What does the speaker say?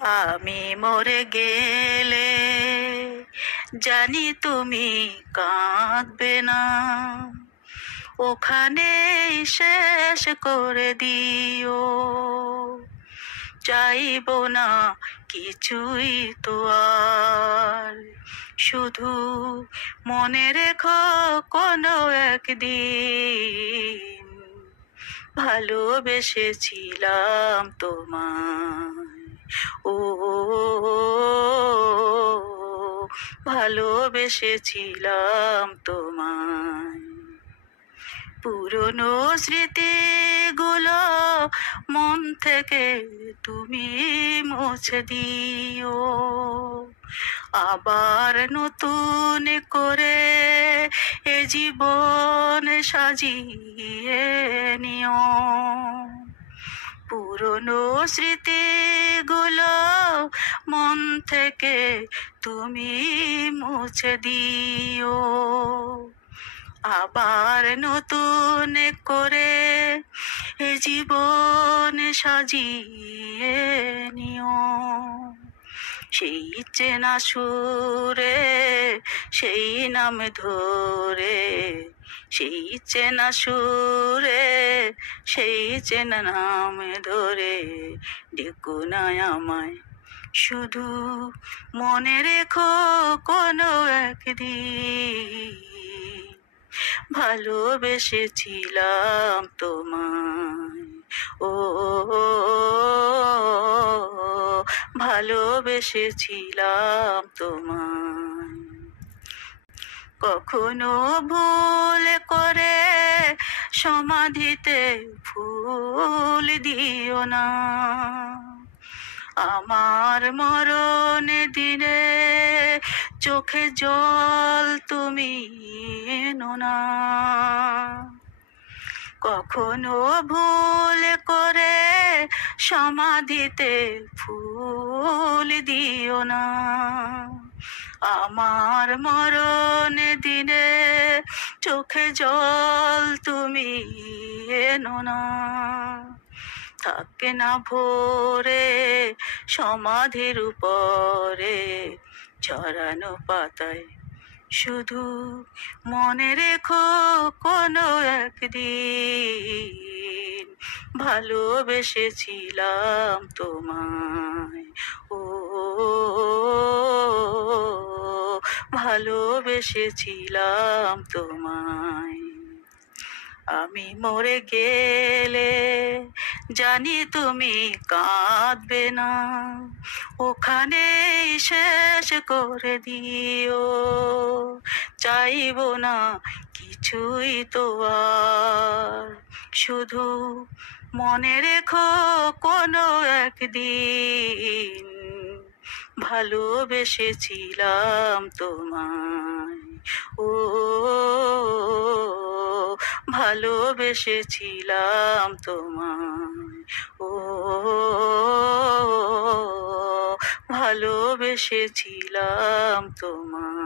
আমি মরে গেলে জানি তুমি কাঁদবে না, ওখানেই শেষ করে দিও। চাইবো না কিছুই তো আর, শুধু মনে রেখো কোনো একদিন ভালোবেসেছিলাম তোমায়। ও ভালোবেসেছিলাম তোমায়। পুরনো স্মৃতিগুলো মন থেকে তুমি মুছে দিও, আবার নতুন করে এ জীবন সাজিয়ে নিও। পুরনো স্মৃতিগুলো মন থেকে তুমি মুছে দিও, আবার নতুন করে এ জীবন সাজিয়ে নিও। সেই চেনা সুরে সেই নাম ধরে, সেই চেনা সুরে সেই চেনা নাম ধরে ডেকো না আমায়। শুধু মনে রেখো কোনো একদিন ভালোবেসেছিলাম তোমায়। ও ভালোবেসেছিলাম তোমায়। কখনো ভুল করে সমাধিতে ফুল দিও না, আমার মরণ দিনে চোখে জল তুমি এনো না। কখনো ভুল করে সমাধিতে ফুল দিও না, আমার মরণ দিনে চোখে জল তুমি এনো না। থাকে না ভোরে সমাধির উপরে ছড়ানো পাতায়, শুধু মনে রেখো কোনো একদিন ভালোবেসেছিলাম তোমায়। ও ভালোবেসেছিলাম তোমায়। আমি মরে গেলে জানি তুমি কাঁদবে না, ওখানেই শেষ করে দিও। চাইবো না কিছুই তো আর, শুধু মনে রেখো কোনো একদিন ভালোবেসেছিলাম তোমায়। ও ভালোবেসেছিলাম তোমায়। ও ভালোবেসেছিলাম তোমায়।